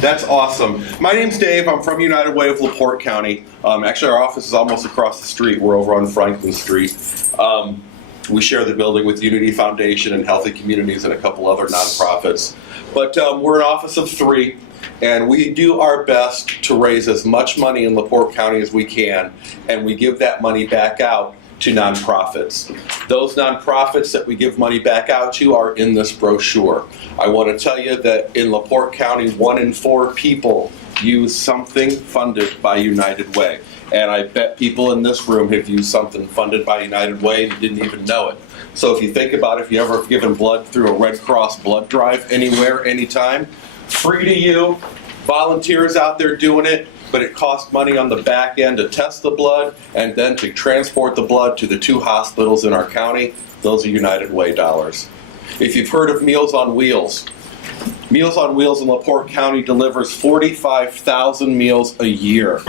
That's awesome. My name's Dave. I'm from United Way of LaPorte County. Actually, our office is almost across the street. We're over on Franklin Street. We share the building with Unity Foundation and Healthy Communities and a couple other nonprofits. But we're an office of 3, and we do our best to raise as much money in LaPorte County as we can, and we give that money back out to nonprofits. Those nonprofits that we give money back out to are in this brochure. I want to tell you that in LaPorte County, 1 in 4 people use something funded by United Way. And I bet people in this room have used something funded by United Way and didn't even know it. So if you think about it, if you ever given blood through a Red Cross blood drive anywhere, anytime, free to you, volunteers out there doing it, but it costs money on the back end to test the blood and then to transport the blood to the 2 hospitals in our county. Those are United Way dollars. If you've heard of Meals on Wheels in LaPorte County delivers 45,000 meals a year.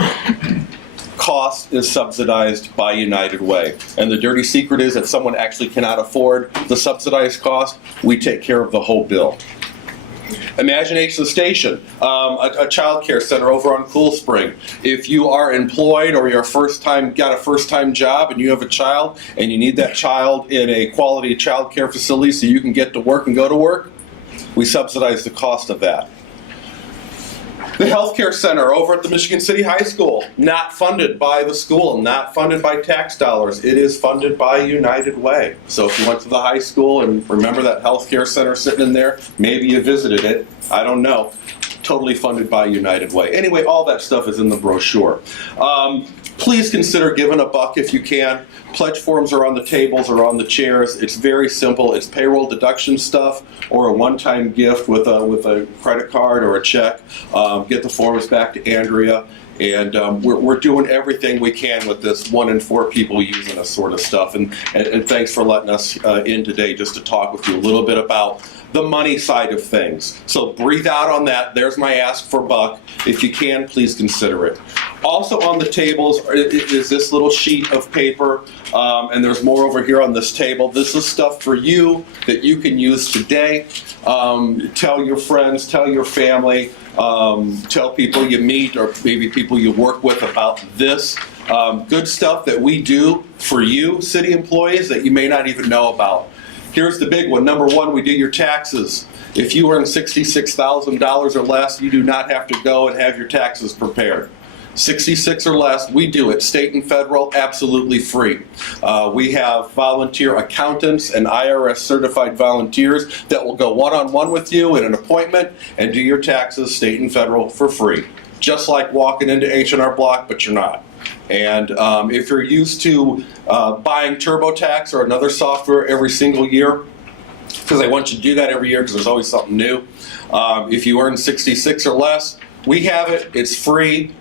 Cost is subsidized by United Way. And the dirty secret is if someone actually cannot afford the subsidized cost, we take care of the whole bill. Imagination Station, a child care center over on Cool Spring. If you are employed or you're got a first-time job and you have a child and you need that child in a quality child care facility so you can get to work and go to work, we subsidize the cost of that. The Healthcare Center over at the Michigan City High School, not funded by the school, not funded by tax dollars. It is funded by United Way. So if you went to the high school and remember that Healthcare Center sitting in there, maybe you visited it, I don't know. Totally funded by United Way. Anyway, all that stuff is in the brochure. Please consider giving $1 if you can. Pledge forms are on the tables or on the chairs. It's very simple. It's payroll deduction stuff or a one-time gift with a credit card or a check. Get the forms back to Andrea. And we're doing everything we can with this 1 in 4 people using this sort of stuff. And thanks for letting us in today just to talk with you a little bit about the money side of things. So breathe out on that. There's my ask for $1. If you can, please consider it. Also on the tables is this little sheet of paper, and there's more over here on this table. This is stuff for you that you can use today. Tell your friends, tell your family, tell people you meet or maybe people you work with about this. Good stuff that we do for you, city employees, that you may not even know about. Here's the big one. Number 1, we do your taxes. If you earn $66,000 or less, you do not have to go and have your taxes prepared. 66 or less, we do it, state and federal, absolutely free. We have volunteer accountants and IRS certified volunteers that will go one-on-one with you in an appointment and do your taxes, state and federal, for free. Just like walking into H&R Block, but you're not. And if you're used to buying TurboTax or another software every single year, because I want you to do that every year because there's always something new. If you earn 66 or less, we have it, it's free.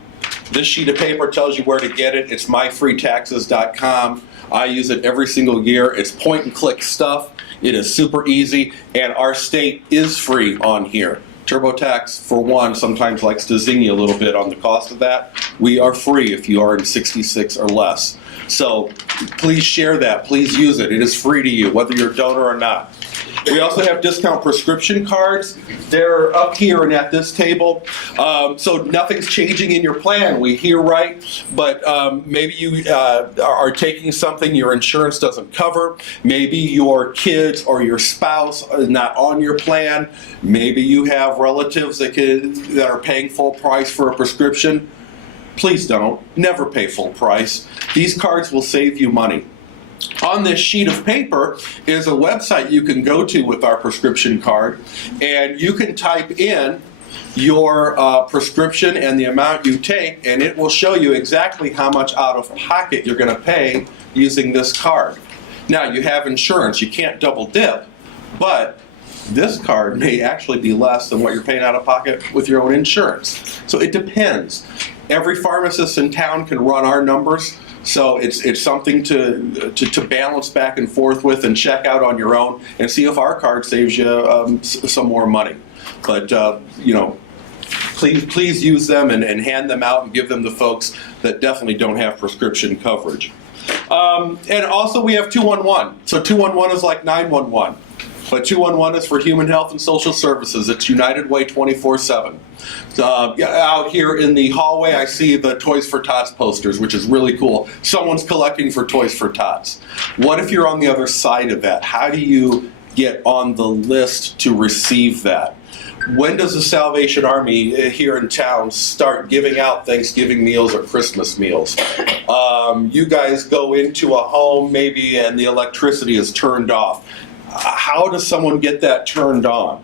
This sheet of paper tells you where to get it. It's myfreetaxes.com. I use it every single year. It's point and click stuff. It is super easy, and our state is free on here. TurboTax, for one, sometimes likes to zing you a little bit on the cost of that. We are free if you are in 66 or less. So please share that. Please use it. It is free to you, whether you're a donor or not. We also have discount prescription cards. They're up here and at this table. So nothing's changing in your plan. We hear right, but maybe you are taking something your insurance doesn't cover. Maybe your kids or your spouse is not on your plan. Maybe you have relatives that are paying full price for a prescription. Please don't. Never pay full price. These cards will save you money. On this sheet of paper is a website you can go to with our prescription card, and you can type in your prescription and the amount you take, and it will show you exactly how much out of pocket you're going to pay using this card. Now, you have insurance. You can't double dip, but this card may actually be less than what you're paying out of pocket with your own insurance. So it depends. Every pharmacist in town can run our numbers. So it's something to balance back and forth with and check out on your own and see if our card saves you some more money. But please use them and hand them out and give them to folks that definitely don't have prescription coverage. And also we have 211. So 211 is like 911. But 211 is for human health and social services. It's United Way 24/7. Out here in the hallway, I see the Toys for Tots posters, which is really cool. Someone's collecting for Toys for Tots. What if you're on the other side of that? How do you get on the list to receive that? When does the Salvation Army here in town start giving out Thanksgiving meals or Christmas meals? You guys go into a home maybe and the electricity is turned off. How does someone get that turned on?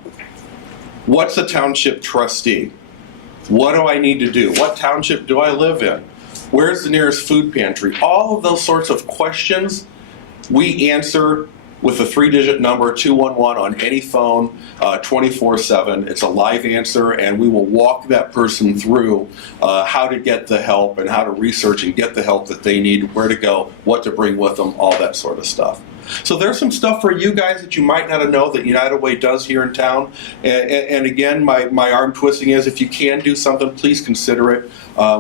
What's a township trustee? What do I need to do? What township do I live in? Where's the nearest food pantry? All of those sorts of questions we answer with a 3-digit number, 211, on any phone, 24/7. It's a live answer, and we will walk that person through how to get the help and how to research and get the help that they need, where to go, what to bring with them, all that sort of stuff. So there's some stuff for you guys that you might not know that United Way does here in town. And again, my arm twisting is, if you can do something, please consider it.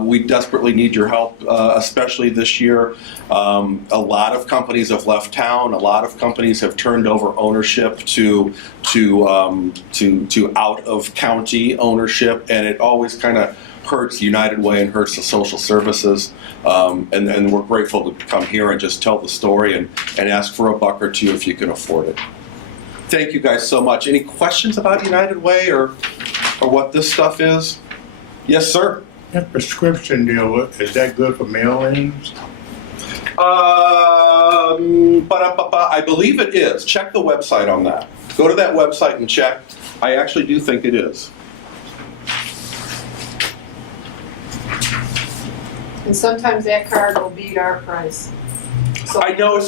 We desperately need your help, especially this year. A lot of companies have left town. A lot of companies have turned over ownership to out of county ownership, and it always kind of hurts United Way and hurts the social services. And we're grateful to come here and just tell the story and ask for $1 or $2 if you can afford it. Thank you guys so much. Any questions about United Way or what this stuff is? Yes, sir. That prescription deal, is that good for mail-ins? I believe it is. Check the website on that. Go to that website and check. I actually do think it is. And sometimes that card will beat our price. So I know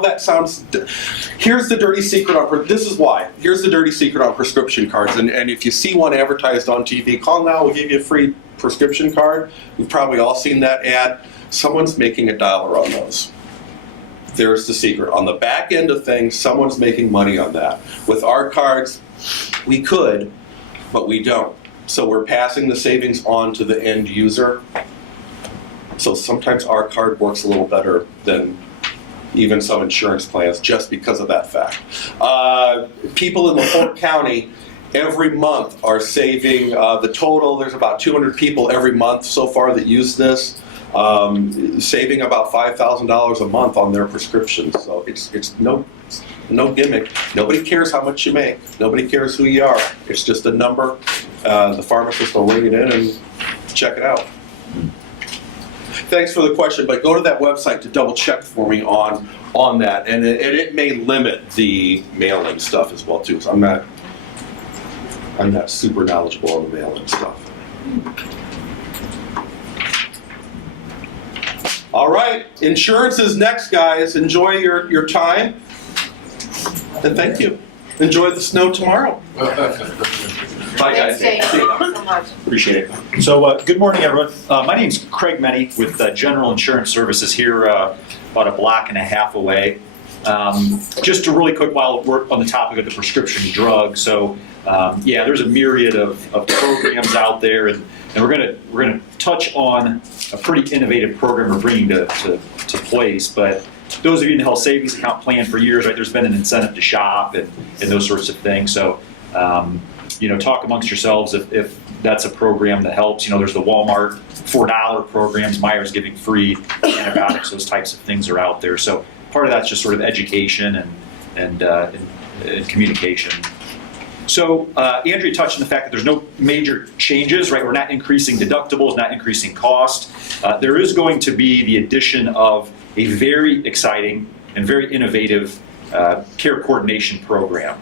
that sounds. Here's the dirty secret on. This is why. Here's the dirty secret on prescription cards. And if you see one advertised on TV, call now. We'll give you a free prescription card. We've probably all seen that ad. Someone's making $1 on those. There's the secret. On the back end of things, someone's making money on that. With our cards, we could, but we don't. So we're passing the savings on to the end user. So sometimes our card works a little better than even some insurance plans just because of that fact. People in LaPorte County every month are saving, the total, there's about 200 people every month so far that use this, saving about $5,000 a month on their prescriptions. So it's no gimmick. Nobody cares how much you make. Nobody cares who you are. It's just a number. The pharmacist will ring it in and check it out. Thanks for the question, but go to that website to double check for me on that, and it may limit the mail-in stuff as well too. So I'm not super knowledgeable on the mail-in stuff. All right, insurance is next, guys. Enjoy your time, and thank you. Enjoy the snow tomorrow. Bye, guys. Thanks, Dave. Thank you so much. Appreciate it. So good morning, everyone. My name's Craig Menny with General Insurance Services here about a block and a half away. Just a really quick while we're on the topic of the prescription drug. So yeah, there's a myriad of programs out there, and we're gonna touch on a pretty innovative program we're bringing to place. But those of you in the health savings account plan for years, right? There's been an incentive to shop and those sorts of things. So talk amongst yourselves if that's a program that helps. There's the Walmart $4 programs, Myers giving free antibiotics, those types of things are out there. So part of that's just sort of education and communication. So Andrea touched on the fact that there's no major changes, right? We're not increasing deductibles, not increasing cost. There is going to be the addition of a very exciting and very innovative care coordination program.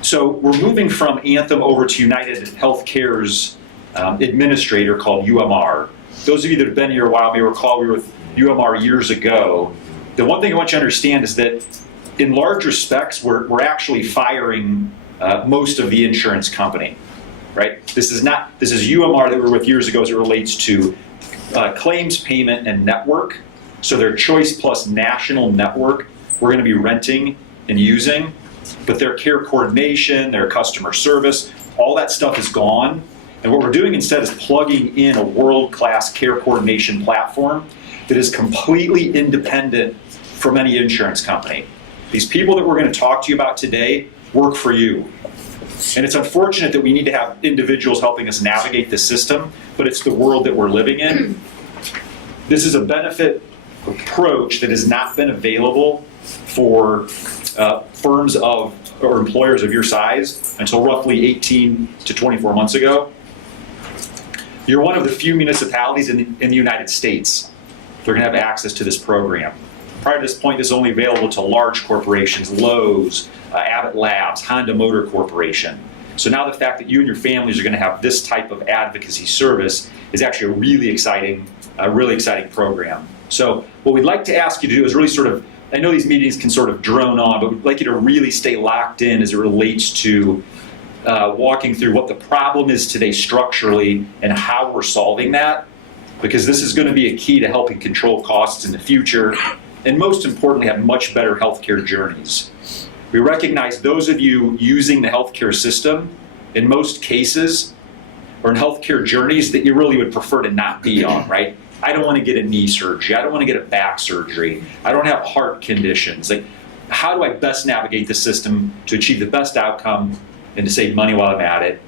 So we're moving from Anthem over to United Healthcare's administrator called UMR. Those of you that have been here a while may recall we were with UMR years ago. The one thing I want you to understand is that in large respects, we're actually firing most of the insurance company, right? This is UMR that we were with years ago as it relates to claims payment and network. So their Choice Plus national network, we're going to be renting and using. But their care coordination, their customer service, all that stuff is gone. And what we're doing instead is plugging in a world-class care coordination platform that is completely independent from any insurance company. These people that we're going to talk to you about today work for you. And it's unfortunate that we need to have individuals helping us navigate the system, but it's the world that we're living in. This is a benefit approach that has not been available for firms of or employers of your size until roughly 18 to 24 months ago. You're one of the few municipalities in the United States that are going to have access to this program. Prior to this point, this is only available to large corporations, Lowe's, Abbott Labs, Honda Motor Corporation. So now the fact that you and your families are going to have this type of advocacy service is actually a really exciting program. So what we'd like to ask you to do is really sort of, I know these meetings can sort of drone on, but we'd like you to really stay locked in as it relates to walking through what the problem is today structurally and how we're solving that, because this is going to be a key to helping control costs in the future, and most importantly, have much better healthcare journeys. We recognize those of you using the healthcare system, in most cases, or in healthcare journeys that you really would prefer to not be on, right? I don't want to get a knee surgery. I don't want to get a back surgery. I don't have heart conditions. Like, how do I best navigate the system to achieve the best outcome and to save money while I'm at it?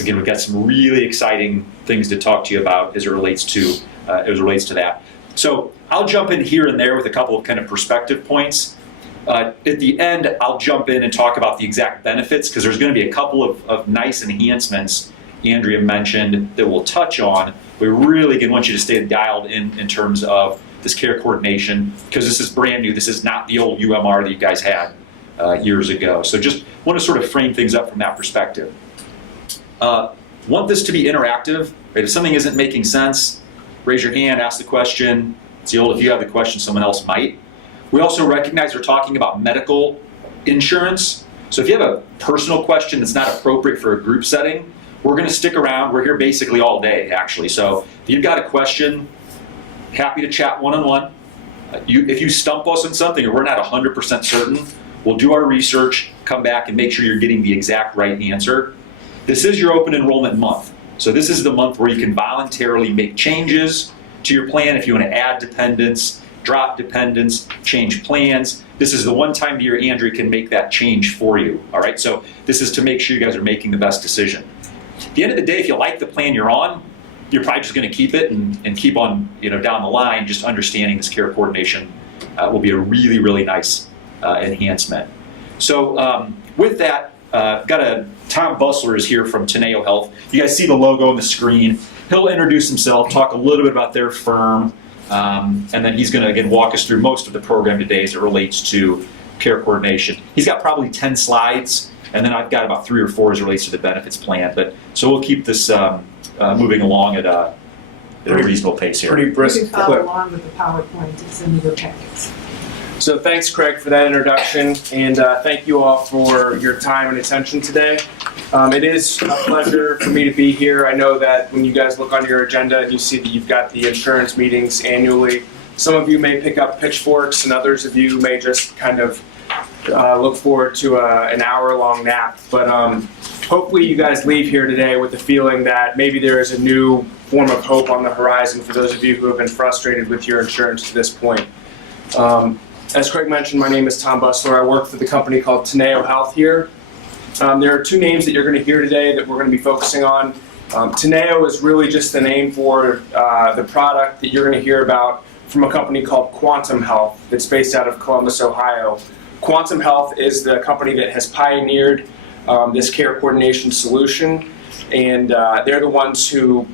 Again, we've got some really exciting things to talk to you about as it relates to that. So I'll jump in here and there with a couple of kind of perspective points. At the end, I'll jump in and talk about the exact benefits, because there's going to be a couple of nice enhancements Andrea mentioned that we'll touch on. We really again want you to stay dialed in terms of this care coordination, because this is brand new. This is not the old UMR that you guys had years ago. So just want to sort of frame things up from that perspective. Want this to be interactive, right? If something isn't making sense, raise your hand, ask the question. It's the old, if you have the question, someone else might. We also recognize we're talking about medical insurance. So if you have a personal question that's not appropriate for a group setting, we're going to stick around. We're here basically all day, actually. So if you've got a question, happy to chat one-on-one. If you stump us on something or we're not 100% certain, we'll do our research, come back and make sure you're getting the exact right answer. This is your open enrollment month. So this is the month where you can voluntarily make changes to your plan if you want to add dependents, drop dependents, change plans. This is the one time of year Andrea can make that change for you. All right, so this is to make sure you guys are making the best decision. At the end of the day, if you like the plan you're on, you're probably just going to keep it and keep on, down the line. Just understanding this care coordination will be a really, really nice enhancement. So with that, Tom Busler is here from Teneo Health. You guys see the logo on the screen. He'll introduce himself, talk a little bit about their firm, and then he's going to again walk us through most of the program today as it relates to care coordination. He's got probably 10 slides. And then I've got about 3 or 4 as it relates to the benefits plan. So we'll keep this moving along at a reasonable pace here. Pretty brisk. You can follow along with the PowerPoint, it's in your packets. So thanks, Craig, for that introduction, and thank you all for your time and attention today. It is a pleasure for me to be here. I know that when you guys look on your agenda, you see that you've got the insurance meetings annually. Some of you may pick up pitchforks, and others of you may just kind of look forward to an hour-long nap. But hopefully you guys leave here today with the feeling that maybe there is a new form of hope on the horizon for those of you who have been frustrated with your insurance to this point. As Craig mentioned, my name is Tom Busler. I work for the company called Teneo Health here. There are 2 names that you're going to hear today that we're going to be focusing on. Teneo is really just the name for the product that you're going to hear about from a company called Quantum Health that's based out of Columbus, Ohio. Quantum Health is the company that has pioneered this care coordination solution, and they're the ones who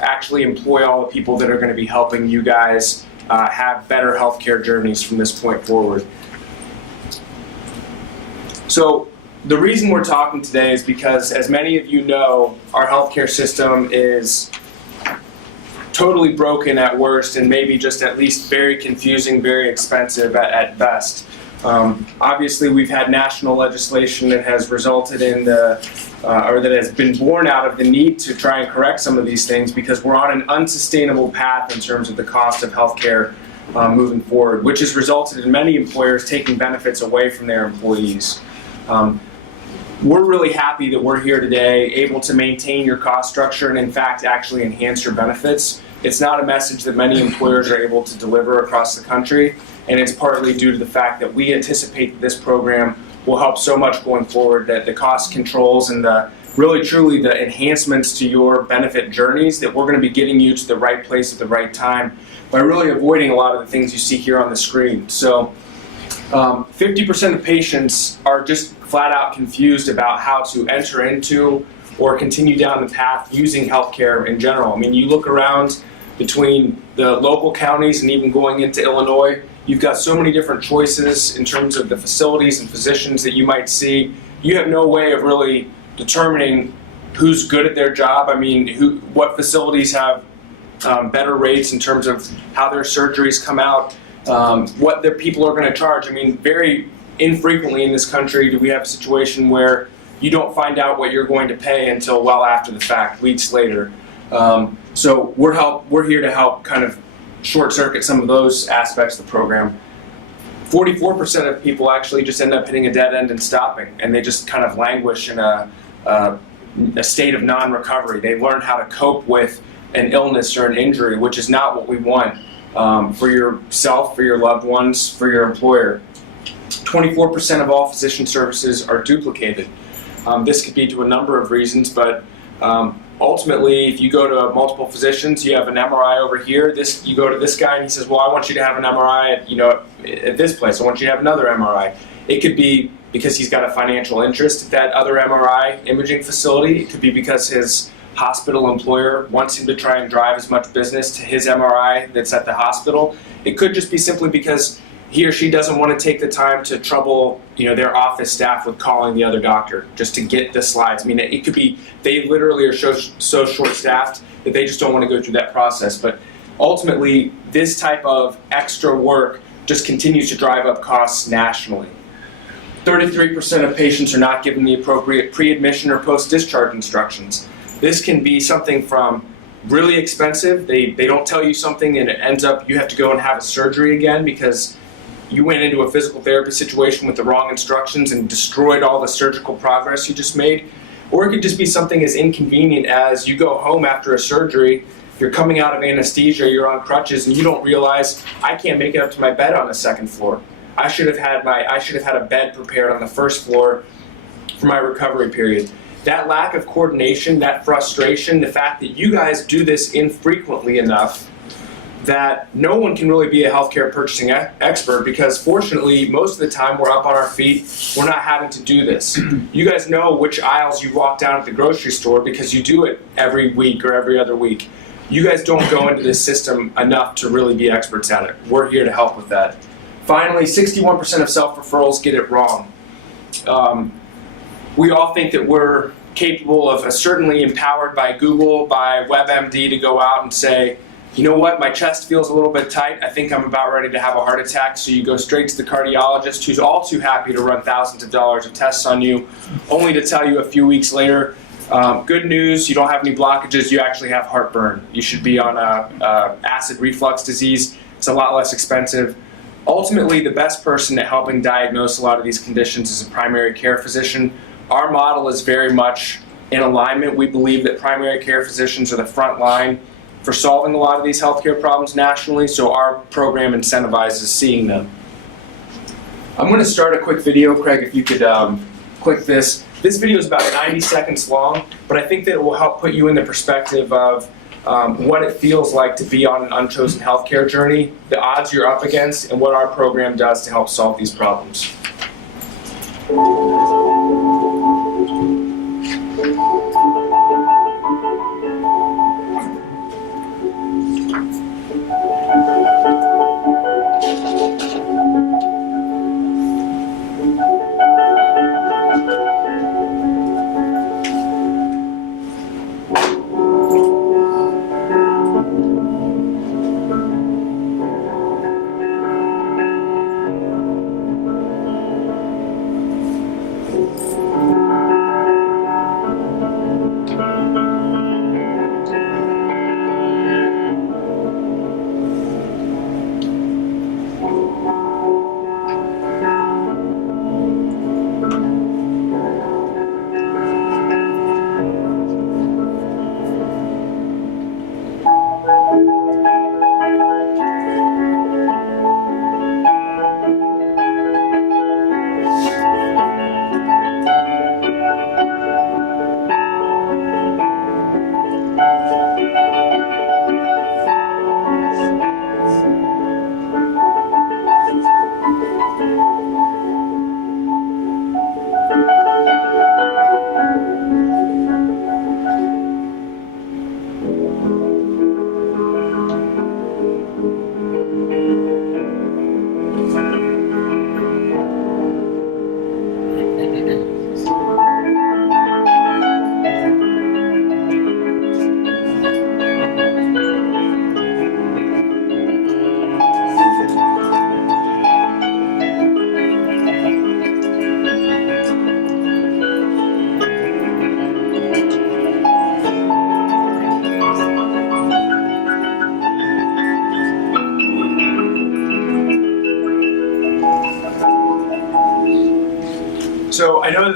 actually employ all the people that are going to be helping you guys have better healthcare journeys from this point forward. So the reason we're talking today is because, as many of you know, our healthcare system is totally broken at worst, and maybe just at least very confusing, very expensive at best. Obviously, we've had national legislation that has resulted in or that has been born out of the need to try and correct some of these things, because we're on an unsustainable path in terms of the cost of healthcare moving forward, which has resulted in many employers taking benefits away from their employees. we're really happy that we're here today, able to maintain your cost structure and in fact actually enhance your benefits. It's not a message that many employers are able to deliver across the country, and it's partly due to the fact that we anticipate that this program will help so much going forward, that the cost controls and the really truly the enhancements to your benefit journeys, that we're going to be getting you to the right place at the right time by really avoiding a lot of the things you see here on the screen. So 50% of patients are just flat out confused about how to enter into or continue down the path using healthcare in general. I mean, you look around between the local counties and even going into Illinois, you've got so many different choices in terms of the facilities and physicians that you might see. You have no way of really determining who's good at their job. I mean, what facilities have better rates in terms of how their surgeries come out, what their people are going to charge. I mean, very infrequently in this country do we have a situation where you don't find out what you're going to pay until well after the fact, weeks later. So we're here to help kind of short circuit some of those aspects of the program. 44% of people actually just end up hitting a dead end and stopping, and they just kind of languish in a state of non-recovery. They learn how to cope with an illness or an injury, which is not what we want for yourself, for your loved ones, for your employer. 24% of all physician services are duplicated. This could be to a number of reasons, but ultimately, if you go to multiple physicians, you have an MRI over here. You go to this guy and he says, "Well, I want you to have an MRI at this place. I want you to have another MRI." It could be because he's got a financial interest at that other MRI imaging facility. It could be because his hospital employer wants him to try and drive as much business to his MRI that's at the hospital. It could just be simply because he or she doesn't want to take the time to trouble their office staff with calling the other doctor just to get the slides. I mean, it could be they literally are so short-staffed that they just don't want to go through that process. But ultimately, this type of extra work just continues to drive up costs nationally. 33% of patients are not given the appropriate pre-admission or post-discharge instructions. This can be something from really expensive. They don't tell you something and it ends up you have to go and have a surgery again because you went into a physical therapy situation with the wrong instructions and destroyed all the surgical progress you just made. Or it could just be something as inconvenient as you go home after a surgery, you're coming out of anesthesia, you're on crutches, and you don't realize, I can't make it up to my bed on the second floor. I should have had a bed prepared on the first floor for my recovery period. That lack of coordination, that frustration, the fact that you guys do this infrequently enough that no one can really be a healthcare purchasing expert because fortunately most of the time we're up on our feet, we're not having to do this. You guys know which aisles you walk down at the grocery store because you do it every week or every other week. You guys don't go into this system enough to really be experts at it. We're here to help with that. Finally, 61% of self-referrals get it wrong. We all think that we're capable of, certainly empowered by Google, by WebMD to go out and say, you know what, my chest feels a little bit tight, I think I'm about ready to have a heart attack, so you go straight to the cardiologist who's all too happy to run thousands of dollars of tests on you, only to tell you a few weeks later, good news, you don't have any blockages, you actually have heartburn. You should be on acid reflux disease, it's a lot less expensive. Ultimately, the best person at helping diagnose a lot of these conditions is a primary care physician. Our model is very much in alignment. We believe that primary care physicians are the front line for solving a lot of these healthcare problems nationally, so our program incentivizes seeing them. I'm going to start a quick video. Craig, if you could click this. This video is about 90 seconds long, but I think that it will help put you in the perspective of what it feels like to be on an unchosen healthcare journey, the odds you're up against, and what our program does to help solve these problems.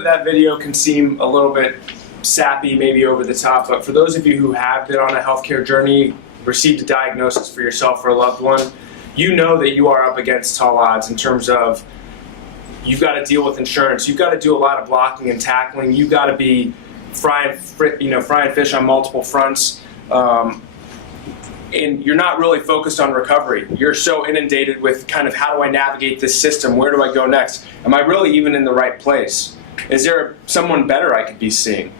that that video can seem a little bit sappy, maybe over the top, but for those of you who have been on a healthcare journey, received a diagnosis for yourself or a loved one, you know that you are up against tall odds in terms of you've got to deal with insurance, you've got to do a lot of blocking and tackling, you've got to be frying fish on multiple fronts, and you're not really focused on recovery. You're so inundated with kind of how do I navigate this system, where do I go next? Am I really even in the right place? Is there someone better I could be seeing?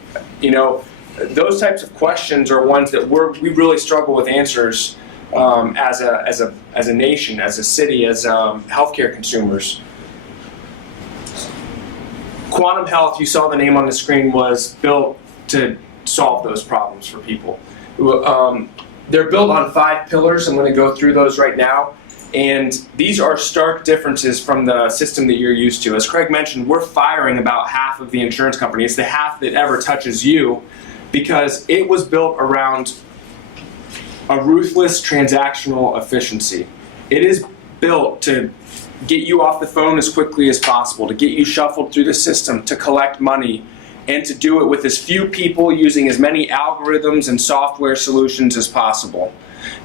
You know, those types of questions are ones that we really struggle with answers as a nation, as a city, as healthcare consumers. Quantum Health, you saw the name on the screen, was built to solve those problems for people. They're built on 5 pillars. I'm going to go through those right now. And these are stark differences from the system that you're used to. As Craig mentioned, we're firing about half of the insurance company. It's the half that ever touches you because it was built around a ruthless transactional efficiency. It is built to get you off the phone as quickly as possible, to get you shuffled through the system, to collect money, and to do it with as few people using as many algorithms and software solutions as possible.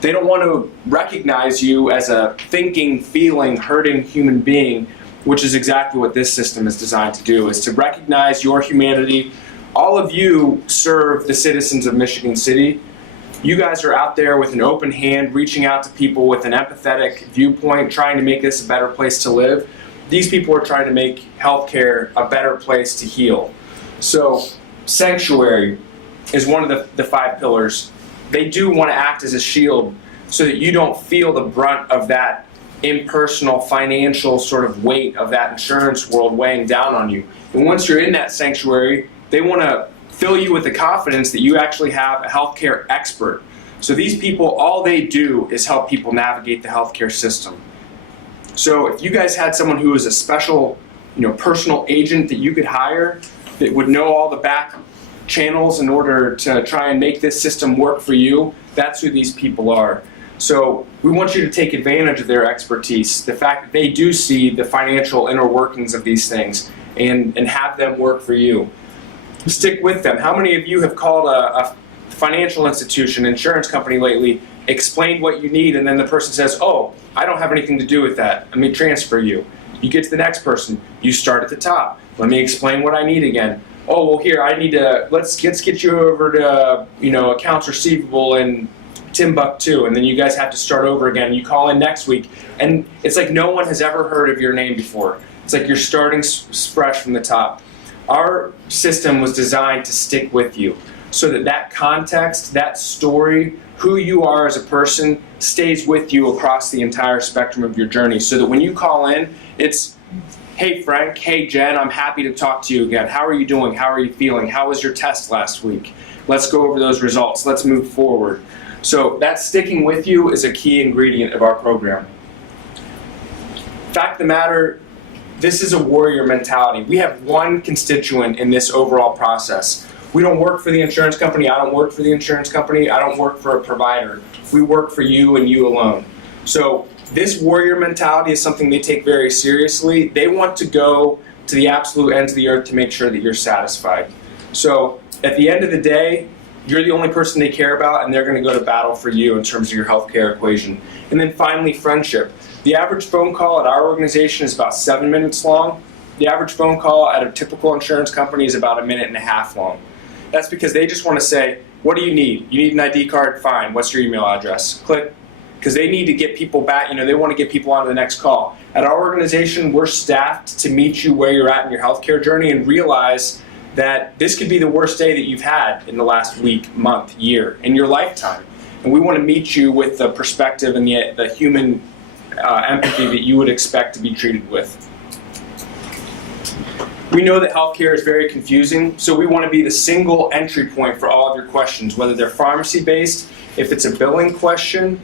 They don't want to recognize you as a thinking, feeling, hurting human being, which is exactly what this system is designed to do, is to recognize your humanity. All of you serve the citizens of Michigan City. You guys are out there with an open hand, reaching out to people with an empathetic viewpoint, trying to make this a better place to live. These people are trying to make healthcare a better place to heal. So, sanctuary is one of the 5 pillars. They do want to act as a shield so that you don't feel the brunt of that impersonal financial sort of weight of that insurance world weighing down on you. And once you're in that sanctuary, they want to fill you with the confidence that you actually have a healthcare expert. So these people, all they do is help people navigate the healthcare system. So if you guys had someone who was a special, personal agent that you could hire that would know all the back channels in order to try and make this system work for you, that's who these people are. So we want you to take advantage of their expertise, the fact that they do see the financial inner workings of these things, and have them work for you. Stick with them. How many of you have called a financial institution, insurance company lately, explained what you need, and then the person says, oh, I don't have anything to do with that. Let me transfer you. You get to the next person. You start at the top. Let me explain what I need again. Oh, well, here, I need to, let's get you over to, accounts receivable in Timbuktu, and then you guys have to start over again. You call in next week, and it's like no one has ever heard of your name before. It's like you're starting fresh from the top. Our system was designed to stick with you so that that context, that story, who you are as a person stays with you across the entire spectrum of your journey, so that when you call in, it's, hey Frank, hey Jen, I'm happy to talk to you again. How are you doing? How are you feeling? How was your test last week? Let's go over those results. Let's move forward. So that sticking with you is a key ingredient of our program. Fact of the matter, this is a warrior mentality. We have one constituent in this overall process. We don't work for the insurance company. I don't work for the insurance company. I don't work for a provider. We work for you and you alone. So this warrior mentality is something they take very seriously. They want to go to the absolute ends of the earth to make sure that you're satisfied. So at the end of the day, you're the only person they care about, and they're going to go to battle for you in terms of your healthcare equation. And then finally, friendship. The average phone call at our organization is about 7 minutes long. The average phone call at a typical insurance company is about 1.5 minutes long. That's because they just want to say, what do you need? You need an ID card? Fine. What's your email address? Click. Because they need to get people back, they want to get people on to the next call. At our organization, we're staffed to meet you where you're at in your healthcare journey and realize that this could be the worst day that you've had in the last week, month, year, in your lifetime. And we want to meet you with the perspective and the human empathy that you would expect to be treated with. We know that healthcare is very confusing, so we want to be the single entry point for all of your questions, whether they're pharmacy-based, if it's a billing question,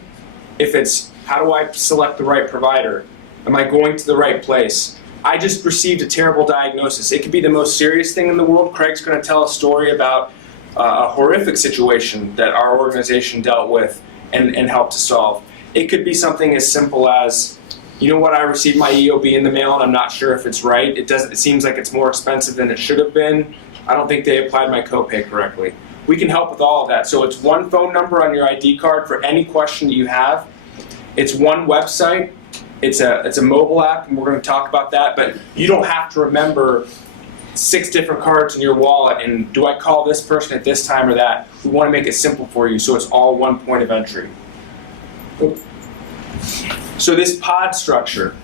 if it's how do I select the right provider, am I going to the right place? I just received a terrible diagnosis. It could be the most serious thing in the world. Craig's going to tell a story about a horrific situation that our organization dealt with and helped to solve. It could be something as simple as you know what, I received my EOB in the mail and I'm not sure if it's right. It seems like it's more expensive than it should have been. I don't think they applied my copay correctly. We can help with all of that. So it's one phone number on your ID card for any question that you have. It's one website. It's a mobile app, and we're going to talk about that. But you don't have to remember 6 different cards in your wallet and do I call this person at this time or that. We want to make it simple for you so it's all one point of entry. So this pod structure,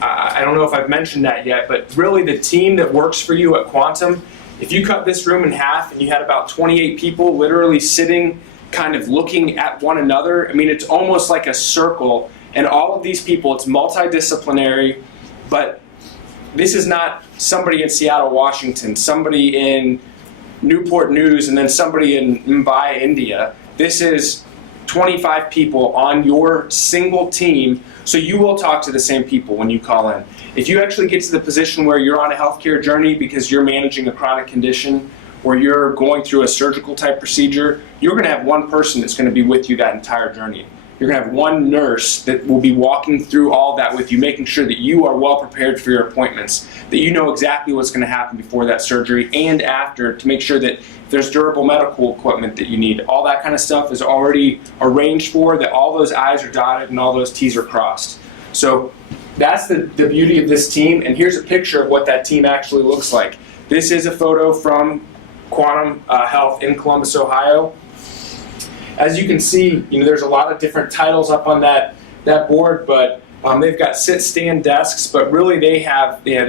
I don't know if I've mentioned that yet, but really the team that works for you at Quantum, if you cut this room in half and you had about 28 people literally sitting kind of looking at one another, I mean, it's almost like a circle, and all of these people, it's multidisciplinary, but this is not somebody in Seattle, Washington, somebody in Newport News, and then somebody in Mumbai, India. This is 25 people on your single team, so you will talk to the same people when you call in. If you actually get to the position where you're on a healthcare journey because you're managing a chronic condition, or you're going through a surgical type procedure, you're going to have one person that's going to be with you that entire journey. You're going to have one nurse that will be walking through all that with you, making sure that you are well prepared for your appointments, that you know exactly what's going to happen before that surgery and after, to make sure that if there's durable medical equipment that you need, all that kind of stuff is already arranged for, that all those I's are dotted and all those T's are crossed. So that's the beauty of this team, and here's a picture of what that team actually looks like. This is a photo from Quantum Health in Columbus, Ohio. As you can see, there's a lot of different titles up on that board, but they've got sit-stand desks, but really they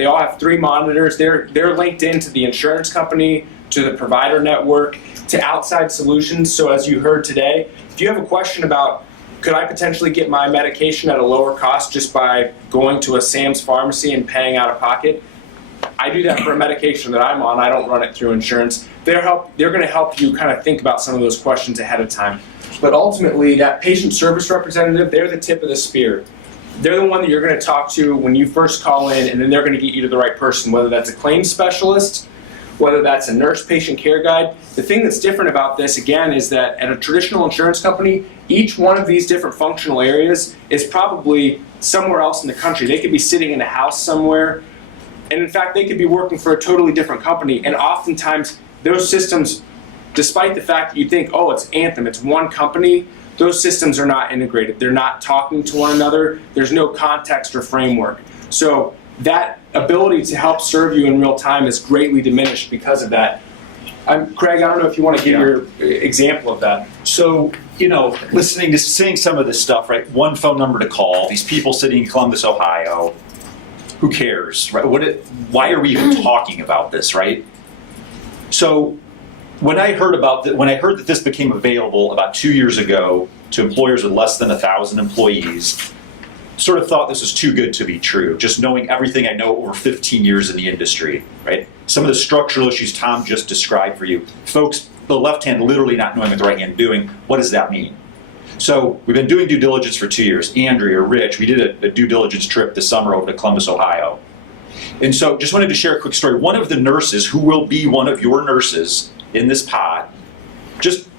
all have 3 monitors. They're linked into the insurance company, to the provider network, to outside solutions. So as you heard today, if you have a question about, could I potentially get my medication at a lower cost just by going to a Sam's pharmacy and paying out of pocket? I do that for a medication that I'm on. I don't run it through insurance. They're going to help you kind of think about some of those questions ahead of time. But ultimately, that patient service representative, they're the tip of the spear. They're the one that you're going to talk to when you first call in, and then they're going to get you to the right person, whether that's a claims specialist, whether that's a nurse patient care guide. The thing that's different about this, again, is that at a traditional insurance company, each one of these different functional areas is probably somewhere else in the country. They could be sitting in a house somewhere, and in fact, they could be working for a totally different company. And oftentimes, those systems, despite the fact that you think, oh, it's Anthem, it's one company, those systems are not integrated. They're not talking to one another. There's no context or framework. So that ability to help serve you in real time is greatly diminished because of that. Craig, I don't know if you want to give your example of that. So, seeing some of this stuff, right? One phone number to call, these people sitting in Columbus, Ohio, who cares, right? Why are we even talking about this, right? So when I heard that this became available about 2 years ago to employers with less than 1,000 employees, sort of thought this was too good to be true, just knowing everything I know over 15 years in the industry, right? Some of the structural issues Tom just described for you. Folks, the left hand literally not knowing what the right hand doing, what does that mean? So we've been doing due diligence for 2 years. Andrea, Rich, we did a due diligence trip this summer over to Columbus, Ohio. And so just wanted to share a quick story. One of the nurses, who will be one of your nurses in this pod, just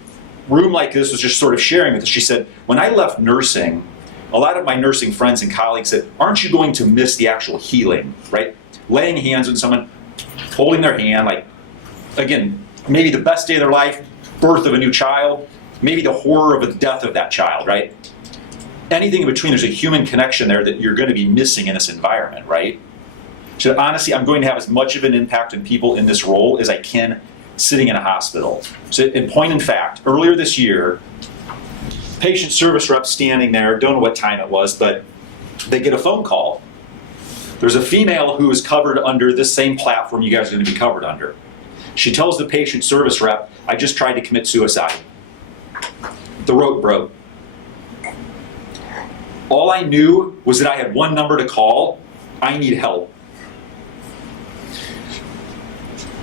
room like this, was just sort of sharing with us. She said, when I left nursing, a lot of my nursing friends and colleagues said, aren't you going to miss the actual healing, right? Laying hands on someone, holding their hand, like, again, maybe the best day of their life, birth of a new child, maybe the horror of the death of that child, right? Anything in between, there's a human connection there that you're going to be missing in this environment, right? So honestly, I'm going to have as much of an impact on people in this role as I can sitting in a hospital. So in point in fact, earlier this year, patient service rep standing there, don't know what time it was, but they get a phone call. There's a female who is covered under this same platform you guys are going to be covered under. She tells the patient service rep, I just tried to commit suicide. The rope broke. All I knew was that I had one number to call. I need help.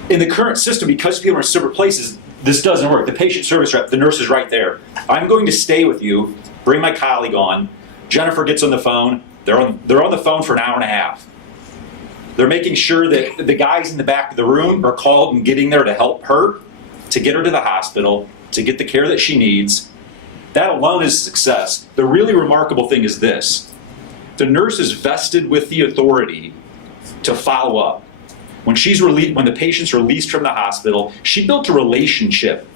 In the current system, because people are in separate places, this doesn't work. The patient service rep, the nurse is right there. I'm going to stay with you, bring my colleague on. Jennifer gets on the phone. They're on the phone for an hour and a half. They're making sure that the guys in the back of the room are called and getting there to help her, to get her to the hospital, to get the care that she needs. That alone is a success. The really remarkable thing is this. The nurse is vested with the authority to follow up. When the patient's released from the hospital, she built a relationship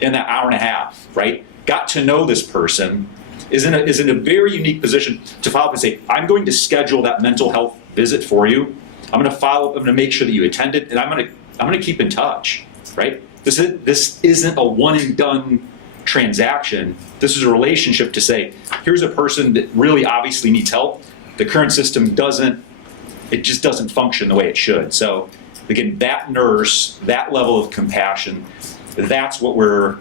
in that hour and a half, right? Got to know this person, is in a very unique position to follow up and say, I'm going to schedule that mental health visit for you. I'm going to follow up. I'm going to make sure that you attend it, and I'm going to keep in touch, right? This isn't a one and done transaction. This is a relationship to say, here's a person that really obviously needs help. The current system just doesn't function the way it should. So again, that nurse, that level of compassion, that's what we're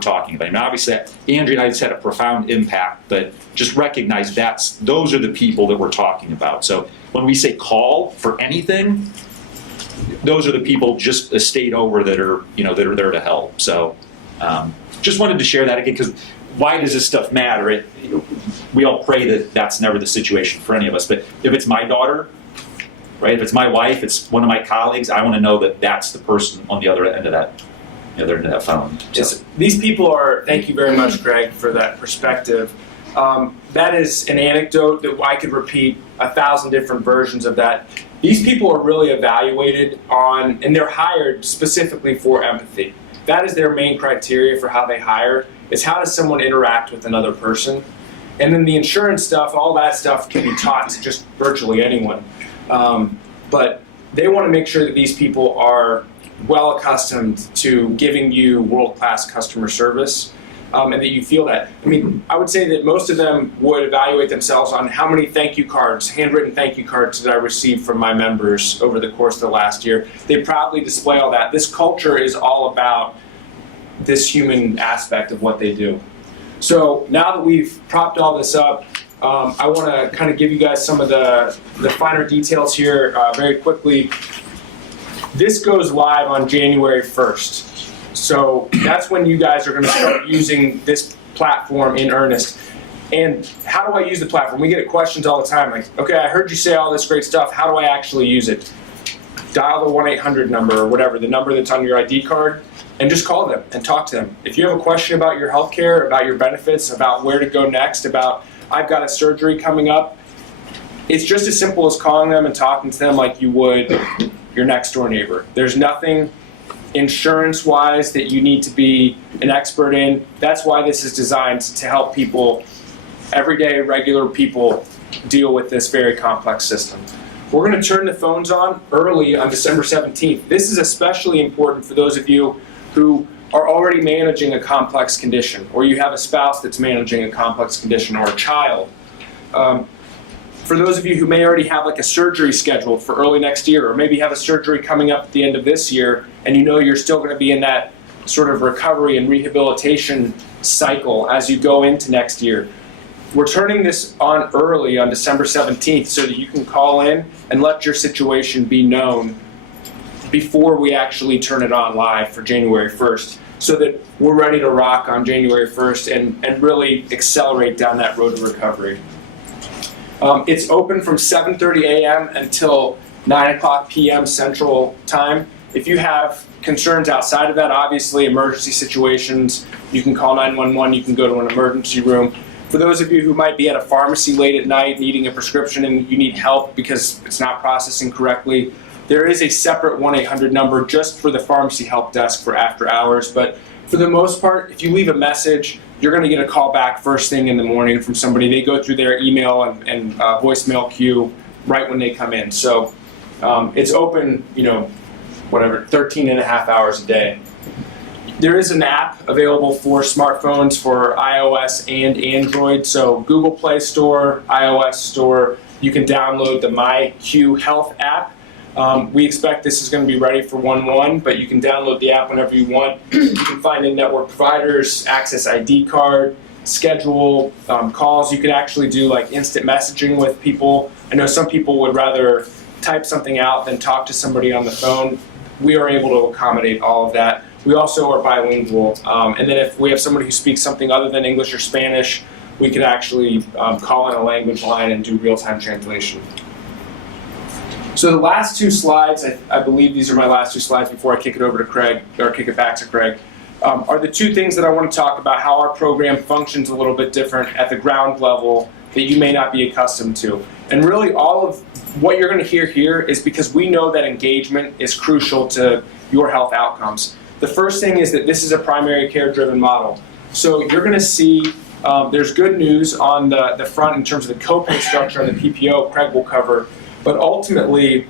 talking about. I mean, obviously, Andrea and I just had a profound impact, but just recognize those are the people that we're talking about. So when we say call for anything, those are the people just a state over that are there to help. So just wanted to share that again, because why does this stuff matter? We all pray that that's never the situation for any of us. But if it's my daughter, right? If it's my wife, it's one of my colleagues, I want to know that that's the person on the other end of that. Phone. These people are, thank you very much, Greg, for that perspective. That is an anecdote that I could repeat 1,000 different versions of that. These people are really evaluated on, and they're hired specifically for empathy. That is their main criteria for how they hire, is how does someone interact with another person? And then the insurance stuff, all that stuff can be taught to just virtually anyone. But they want to make sure that these people are well accustomed to giving you world-class customer service, and that you feel that. I mean, I would say that most of them would evaluate themselves on how many thank you cards, handwritten thank you cards that I received from my members over the course of the last year. They proudly display all that. This culture is all about this human aspect of what they do. So now that we've propped all this up, I want to kind of give you guys some of the finer details here very quickly. This goes live on January 1st. So that's when you guys are going to start using this platform in earnest. And how do I use the platform? We get questions all the time like, okay, I heard you say all this great stuff. How do I actually use it? Dial the 1-800 number or whatever, the number that's on your ID card, and just call them and talk to them. If you have a question about your healthcare, about your benefits, about where to go next, about I've got a surgery coming up, it's just as simple as calling them and talking to them like you would your next door neighbor. There's nothing insurance-wise that you need to be an expert in. That's why this is designed to help people, everyday, regular people, deal with this very complex system. We're going to turn the phones on early on December 17th. This is especially important for those of you who are already managing a complex condition, or you have a spouse that's managing a complex condition, or a child. For those of you who may already have like a surgery scheduled for early next year, or maybe have a surgery coming up at the end of this year, and you know you're still going to be in that sort of recovery and rehabilitation cycle as you go into next year. We're turning this on early on December 17th so that you can call in and let your situation be known before we actually turn it on live for January 1st, so that we're ready to rock on January 1st and really accelerate down that road to recovery. It's open from 7:30 a.m. until 9 o'clock p.m. Central Time. If you have concerns outside of that, obviously emergency situations, you can call 911, you can go to an emergency room. For those of you who might be at a pharmacy late at night needing a prescription and you need help because it's not processing correctly, there is a separate 1-800 number just for the pharmacy help desk for after hours. But for the most part, if you leave a message, you're going to get a call back first thing in the morning from somebody. They go through their email and voicemail queue right when they come in. So it's open, 13 and a half hours a day. There is an app available for smartphones for iOS and Android. So Google Play Store, iOS Store, you can download the MyQ Health app. We expect this is going to be ready for 1/1, but you can download the app whenever you want. You can find in-network providers, access ID card, schedule calls. You can actually do like instant messaging with people. I know some people would rather type something out than talk to somebody on the phone. We are able to accommodate all of that. We also are bilingual, and then if we have somebody who speaks something other than English or Spanish, we could actually call in a language line and do real-time translation. So the last two slides, I believe these are my last two slides before I kick it over to Craig, or kick it back to Craig, are the two things that I want to talk about, how our program functions a little bit different at the ground level that you may not be accustomed to. And really all of what you're going to hear here is because we know that engagement is crucial to your health outcomes. The first thing is that this is a primary care driven model. So you're going to see there's good news on the front in terms of the copay structure and the PPO Craig will cover. But ultimately,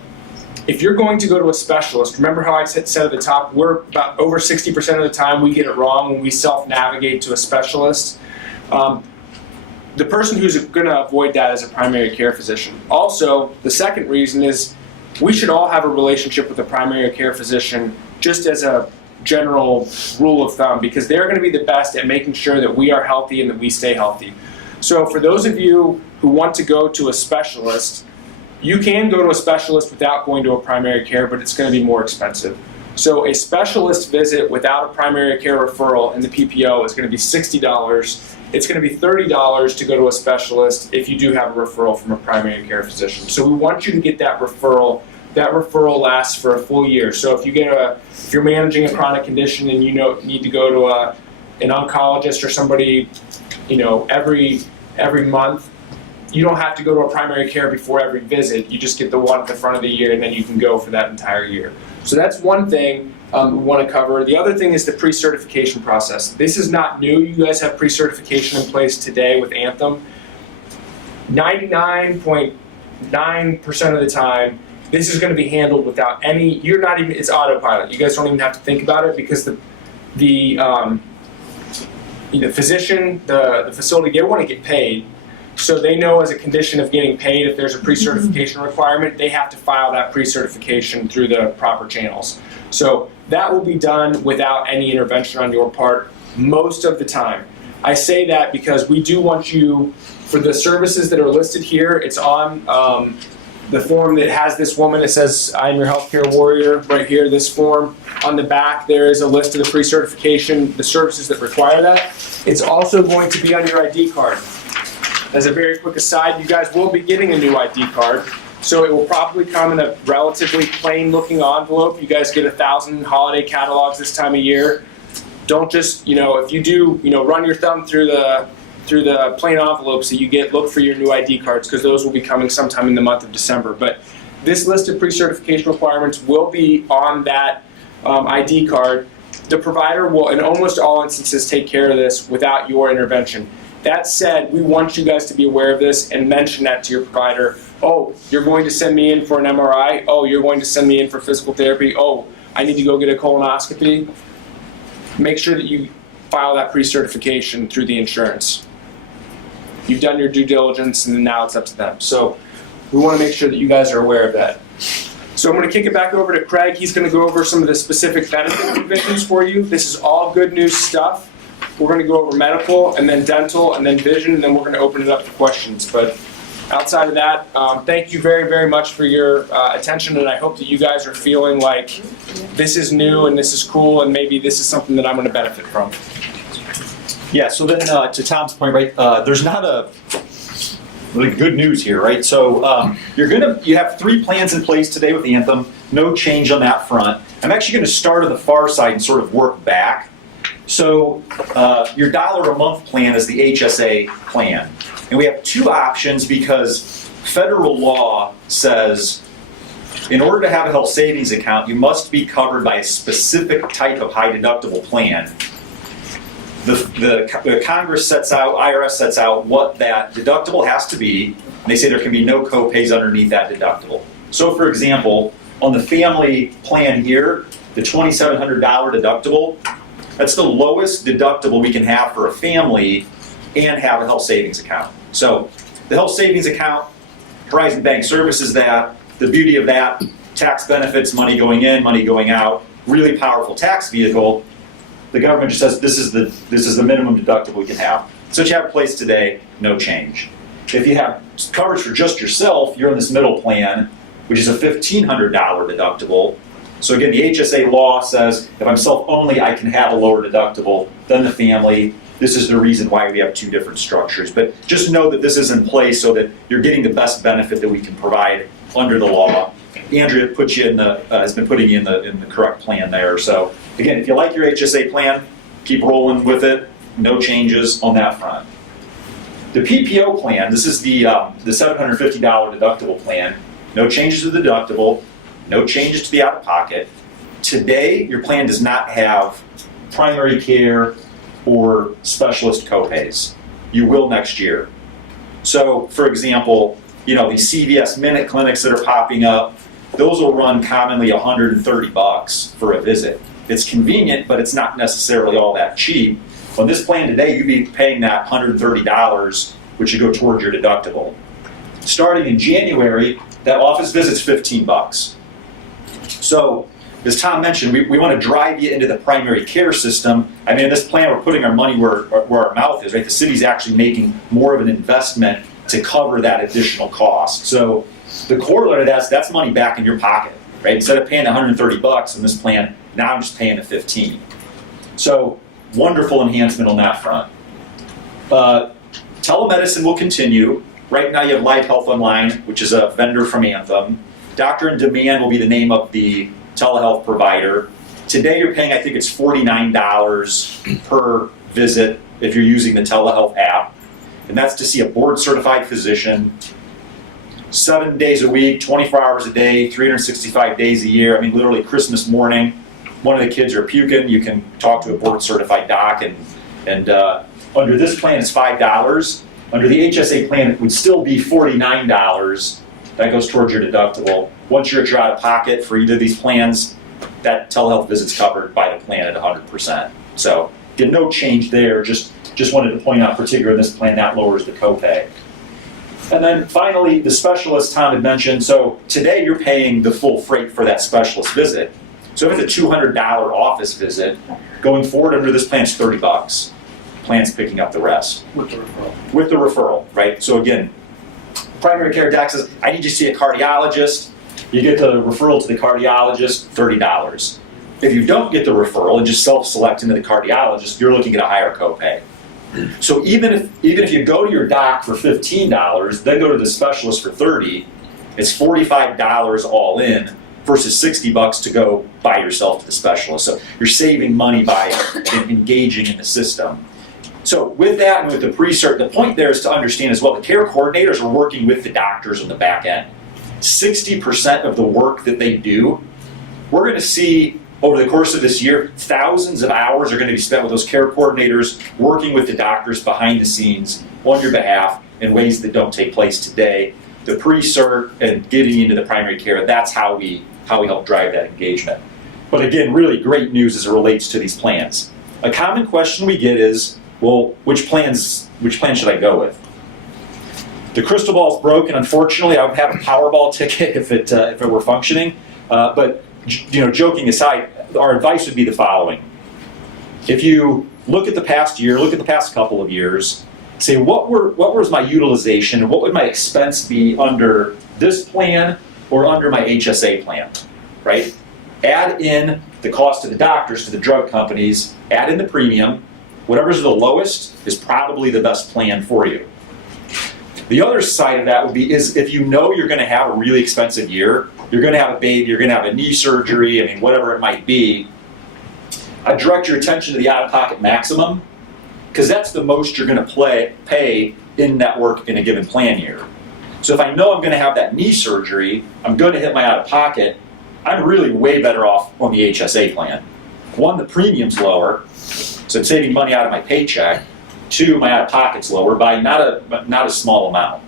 if you're going to go to a specialist, remember how I said at the top, we're about over 60% of the time we get it wrong when we self-navigate to a specialist. The person who's going to avoid that is a primary care physician. Also, the second reason is we should all have a relationship with a primary care physician just as a general rule of thumb, because they're going to be the best at making sure that we are healthy and that we stay healthy. So for those of you who want to go to a specialist, you can go to a specialist without going to a primary care, but it's going to be more expensive. So a specialist visit without a primary care referral in the PPO is going to be $60. It's going to be $30 to go to a specialist if you do have a referral from a primary care physician. So we want you to get that referral. That referral lasts for a full year. So if you're managing a chronic condition and you need to go to an oncologist or somebody, every month, you don't have to go to a primary care before every visit. You just get the one at the front of the year, and then you can go for that entire year. So that's one thing we want to cover. The other thing is the pre-certification process. This is not new. You guys have pre-certification in place today with Anthem. 99.9% of the time, this is going to be handled without any, it's autopilot. You guys don't even have to think about it, because the physician, the facility, they want to get paid. So they know as a condition of getting paid, if there's a pre-certification requirement, they have to file that pre-certification through the proper channels. So that will be done without any intervention on your part most of the time. I say that because we do want you, for the services that are listed here, it's on the form that has this woman. It says, "I'm your healthcare warrior," right here, this form. On the back, there is a list of the pre-certification, the services that require that. It's also going to be on your ID card. As a very quick aside, you guys will be getting a new ID card. So it will probably come in a relatively plain looking envelope. You guys get 1,000 holiday catalogs this time of year. Don't just, if you do, run your thumb through the plain envelopes that you get, look for your new ID cards, because those will be coming sometime in the month of December. But this list of pre-certification requirements will be on that ID card. The provider will, in almost all instances, take care of this without your intervention. That said, we want you guys to be aware of this and mention that to your provider. Oh, you're going to send me in for an MRI? Oh, you're going to send me in for physical therapy? Oh, I need to go get a colonoscopy? Make sure that you file that pre-certification through the insurance. You've done your due diligence, and now it's up to them. So we want to make sure that you guys are aware of that. So I'm going to kick it back over to Craig. He's going to go over some of the specific benefit provisions for you. This is all good news stuff. We're going to go over medical, and then dental, and then vision, and then we're going to open it up to questions. But outside of that, thank you very, very much for your attention, and I hope that you guys are feeling like this is new and this is cool, and maybe this is something that I'm going to benefit from. Yeah, so then to Tom's point, right, there's not a really good news here, right? So you have 3 plans in place today with Anthem, no change on that front. I'm actually going to start on the far side and sort of work back. So your $1 a month plan is the HSA plan. And we have 2 options because federal law says in order to have a health savings account, you must be covered by a specific type of high deductible plan. The Congress sets out, IRS sets out what that deductible has to be, and they say there can be no co-pays underneath that deductible. So for example, on the family plan here, the $2,700 deductible, that's the lowest deductible we can have for a family and have a health savings account. So the health savings account, Horizon Bank services that. The beauty of that, tax benefits, money going in, money going out, really powerful tax vehicle. The government just says this is the minimum deductible we can have. So what you have in place today, no change. If you have coverage for just yourself, you're in this middle plan, which is a $1,500 deductible. So again, the HSA law says if I'm self-only, I can have a lower deductible than the family. This is the reason why we have 2 different structures. But just know that this is in place so that you're getting the best benefit that we can provide under the law. Andrea put you in has been putting you in the correct plan there. So again, if you like your HSA plan, keep rolling with it. No changes on that front. The PPO plan, this is the $750 deductible plan. No changes to the deductible, no changes to the out-of-pocket. Today, your plan does not have primary care or specialist copays. You will next year. So, for example, these CVS Minute clinics that are popping up, those will run commonly $130 for a visit. It's convenient, but it's not necessarily all that cheap. On this plan today, you'd be paying that $130, which would go towards your deductible. Starting in January, that office visit's $15. So, as Tom mentioned, we want to drive you into the primary care system. I mean, in this plan, we're putting our money where our mouth is, right? The city's actually making more of an investment to cover that additional cost. So the corollary to that's money back in your pocket, right? Instead of paying $130 in this plan, now I'm just paying the $15. So wonderful enhancement on that front. Telemedicine will continue. Right now you have Live Health Online, which is a vendor from Anthem. Doctor in Demand will be the name of the telehealth provider. Today you're paying, I think it's $49 per visit if you're using the telehealth app. And that's to see a board certified physician 7 days a week, 24 hours a day, 365 days a year. I mean, literally Christmas morning, one of the kids are puking, you can talk to a board certified doc, and under this plan it's $5. Under the HSA plan it would still be $49. That goes towards your deductible. Once you're at your out-of-pocket for either of these plans, that telehealth visit's covered by the plan at 100%. So, again, no change there. Just wanted to point out, particularly in this plan, that lowers the copay. And then finally, the specialist Tom had mentioned. So today you're paying the full freight for that specialist visit. So if it's a $200 office visit, going forward under this plan it's $30. Plan's picking up the rest. With the referral. With the referral, right? So again, primary care doc says, I need you to see a cardiologist. You get the referral to the cardiologist, $30. If you don't get the referral and just self-select into the cardiologist, you're looking at a higher copay. So even if you go to your doc for $15, then go to the specialist for $30, it's $45 all in versus $60 to go by yourself to the specialist. So you're saving money by engaging in the system. So with that and with the pre-cert, the point there is to understand as well, the care coordinators are working with the doctors on the back end. 60% of the work that they do, we're going to see over the course of this year, thousands of hours are going to be spent with those care coordinators working with the doctors behind the scenes on your behalf in ways that don't take place today. The pre-cert and getting into the primary care, that's how we help drive that engagement. But again, really great news as it relates to these plans. A common question we get is, well, which plan should I go with? The crystal ball is broken. Unfortunately, I would have a Powerball ticket if it were functioning. But joking aside, our advice would be the following: if you look at the past year, look at the past couple of years, say what was my utilization and what would my expense be under this plan or under my HSA plan, right? Add in the cost to the doctors, to the drug companies, add in the premium. Whatever's the lowest is probably the best plan for you. The other side of that would be is if you know you're going to have a really expensive year, you're going to have a baby, you're going to have a knee surgery, I mean, whatever it might be, I direct your attention to the out-of-pocket maximum, because that's the most you're going to pay in network in a given plan year. So if I know I'm going to have that knee surgery, I'm going to hit my out-of-pocket, I'm really way better off on the HSA plan. One, the premium's lower, so I'm saving money out of my paycheck. Two, my out-of-pocket's lower by not a small amount.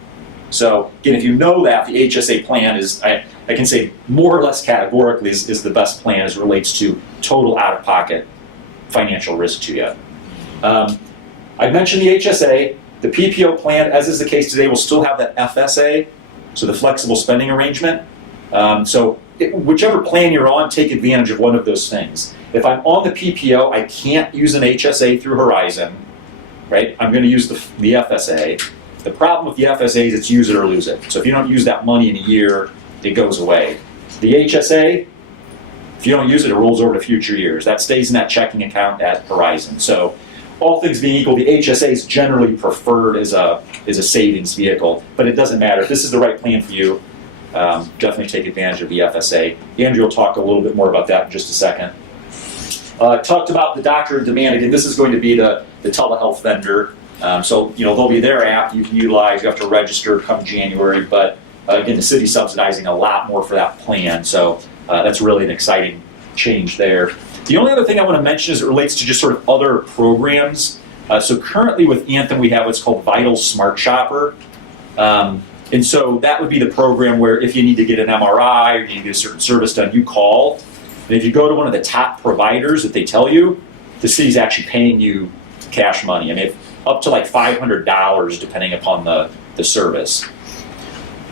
So again, if you know that, the HSA plan is, I can say more or less categorically is the best plan as it relates to total out-of-pocket financial risk to you. I mentioned the HSA. The PPO plan, as is the case today, will still have that FSA, so the flexible spending arrangement. Whichever plan you're on, take advantage of one of those things. If I'm on the PPO, I can't use an HSA through Horizon, right? I'm going to use the FSA. The problem with the FSA is it's use it or lose it. So if you don't use that money in a year, it goes away. The HSA, if you don't use it, it rolls over to future years. That stays in that checking account at Horizon. So all things being equal, the HSA is generally preferred as a savings vehicle, but it doesn't matter. If this is the right plan for you, definitely take advantage of the FSA. Andrew will talk a little bit more about that in just a second. Talked about the doctor in demand. Again, this is going to be the telehealth vendor. So, they'll be their app you can utilize. You have to register come January, but again, the city's subsidizing a lot more for that plan. So that's really an exciting change there. The only other thing I want to mention as it relates to just sort of other programs. So currently with Anthem, we have what's called Vital Smart Shopper. And so that would be the program where if you need to get an MRI or you need to get a certain service done, you call. And if you go to one of the top providers that they tell you, the city's actually paying you cash money. I mean, up to like $500 depending upon the service.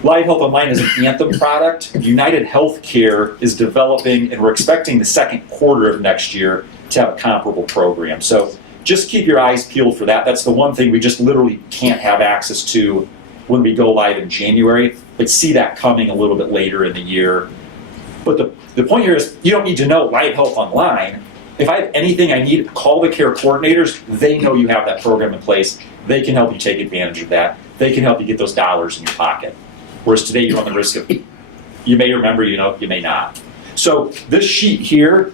Live Health Online is an Anthem product. United Healthcare is developing, and we're expecting the second quarter of next year to have a comparable program. So just keep your eyes peeled for that. That's the one thing we just literally can't have access to when we go live in January, but see that coming a little bit later in the year. But the point here is you don't need to know Live Health Online. If I have anything I need, call the care coordinators. They know you have that program in place. They can help you take advantage of that. They can help you get those dollars in your pocket. Whereas today you run the risk of, you may remember, you may not. So this sheet here,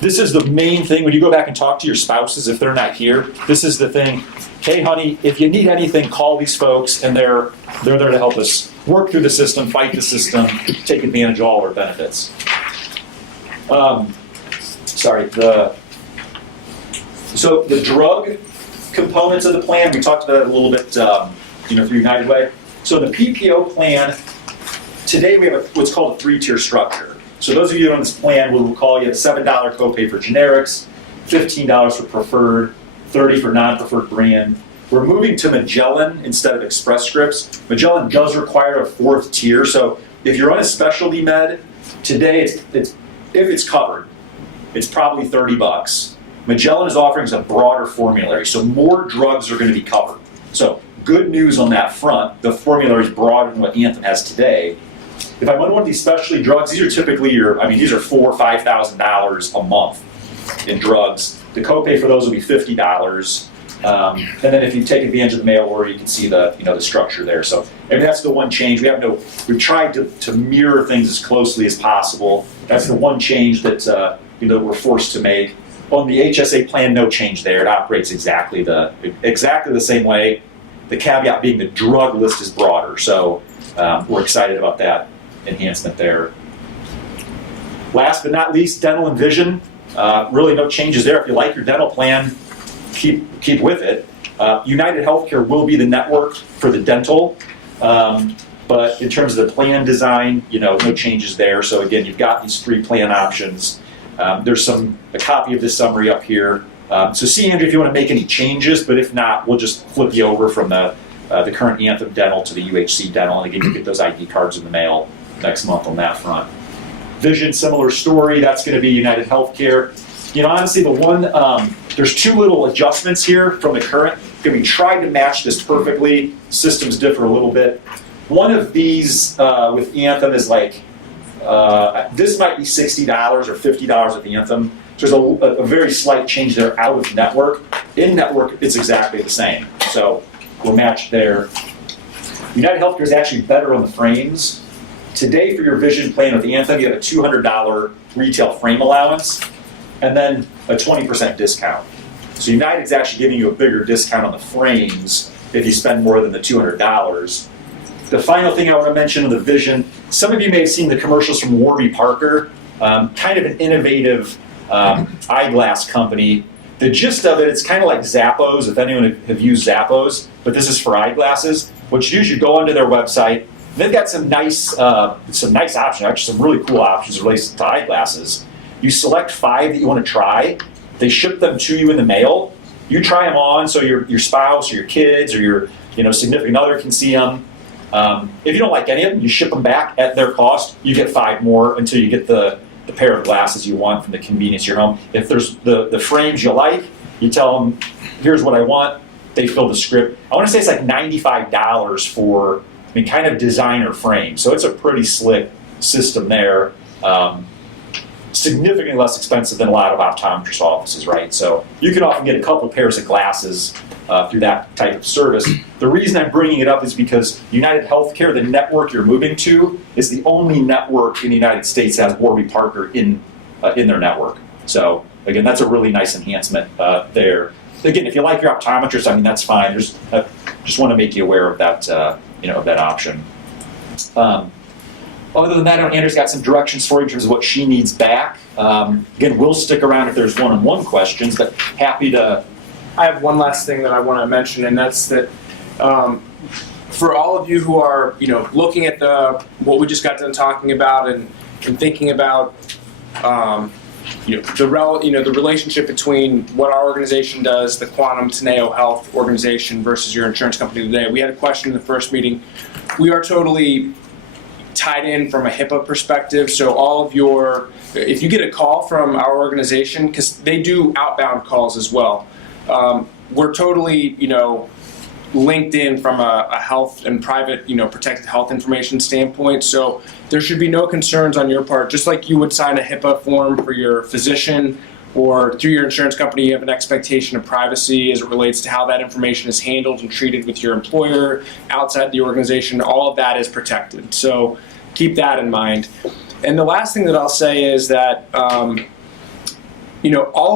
this is the main thing. When you go back and talk to your spouses, if they're not here, this is the thing. Hey, honey, if you need anything, call these folks, and they're there to help us work through the system, fight the system, take advantage of all our benefits. So the drug components of the plan, we talked about it a little bit, through United Way. So the PPO plan, today we have what's called a 3-tier structure. So those of you on this plan, we'll call you a $7 copay for generics, $15 for preferred, $30 for non-preferred brand. We're moving to Magellan instead of Express Scripts. Magellan does require a 4th tier, so if you're on a specialty med, today if it's covered, it's probably $30. Magellan is offering us a broader formulary, so more drugs are going to be covered. So good news on that front, the formulary is broader than what Anthem has today. If I'm on one of these specialty drugs, these are typically these are $4,000 or $5,000 a month in drugs. The copay for those will be $50. And then if you take advantage of the mail order, you can see the structure there. So that's the one change. We've tried to mirror things as closely as possible. That's the one change that we're forced to make. On the HSA plan, no change there. It operates exactly the same way. The caveat being the drug list is broader. So we're excited about that enhancement there. Last but not least, dental and vision. Really no changes there. If you like your dental plan, keep with it. United Healthcare will be the network for the dental, but in terms of the plan design, no changes there. So again, you've got these 3 plan options. There's a copy of this summary up here. So see, Andrew, if you want to make any changes, but if not, we'll just flip you over from the current Anthem Dental to the UHC Dental, and again, you get those ID cards in the mail next month on that front. Vision, similar story. That's going to be United Healthcare. Honestly, there's 2 little adjustments here from the current. We tried to match this perfectly. Systems differ a little bit. One of these with Anthem is this might be $60 or $50 with Anthem. There's a very slight change there out of network. In network, it's exactly the same. So we're matched there. United Healthcare is actually better on the frames. Today, for your vision plan with Anthem, you have a $200 retail frame allowance and then a 20% discount. So United's actually giving you a bigger discount on the frames if you spend more than the $200. The final thing I want to mention on the vision, some of you may have seen the commercials from Warby Parker, kind of an innovative eyeglass company. The gist of it, it's kind of like Zappos, if anyone have used Zappos, but this is for eyeglasses. What you do is you go onto their website. They've got some nice options, actually some really cool options related to eyeglasses. You select 5 that you want to try. They ship them to you in the mail. You try them on so your spouse or your kids or your significant other can see them. If you don't like any of them, you ship them back at their cost. You get 5 more until you get the pair of glasses you want from the convenience of your home. If there's the frames you like, you tell them, here's what I want. They fill the script. I want to say it's like $95 for kind of designer frame. So it's a pretty slick system there. Significantly less expensive than a lot of optometrist offices, right? So you can often get a couple pairs of glasses through that type of service. The reason I'm bringing it up is because United Healthcare, the network you're moving to, is the only network in the United States that has Warby Parker in their network. So again, that's a really nice enhancement there. again, if you like your optometrist, I mean, that's fine. Just want to make you aware of that, of that option. Other than that, Andrew's got some directions for you in terms of what she needs back. Again, we'll stick around if there's one-on-one questions, but happy to. I have one last thing that I want to mention, and that's that for all of you who are, looking at what we just got done talking about and thinking about, the relationship between what our organization does, the Quantum Teneo Health organization versus your insurance company today. We had a question in the first meeting. We are totally tied in from a HIPAA perspective, so all of if you get a call from our organization, because they do outbound calls as well, we're totally, linked in from a health and private, protected health information standpoint. So there should be no concerns on your part. Just like you would sign a HIPAA form for your physician or through your insurance company, you have an expectation of privacy as it relates to how that information is handled and treated with your employer, outside the organization. All of that is protected. So keep that in mind. And the last thing that I'll say is that all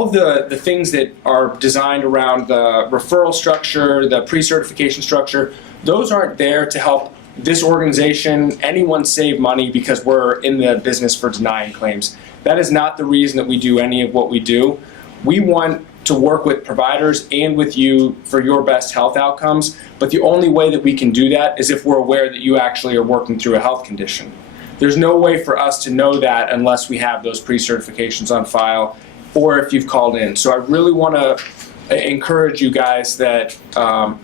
of the things that are designed around the referral structure, the pre-certification structure, those aren't there to help this organization, anyone save money because we're in the business for denying claims. That is not the reason that we do any of what we do. We want to work with providers and with you for your best health outcomes, but the only way that we can do that is if we're aware that you actually are working through a health condition. There's no way for us to know that unless we have those pre-certifications on file or if you've called in. So I really want to encourage you guys that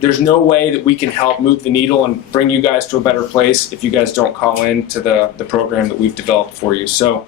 there's no way that we can help move the needle and bring you guys to a better place if you guys don't call in to the program that we've developed for you. So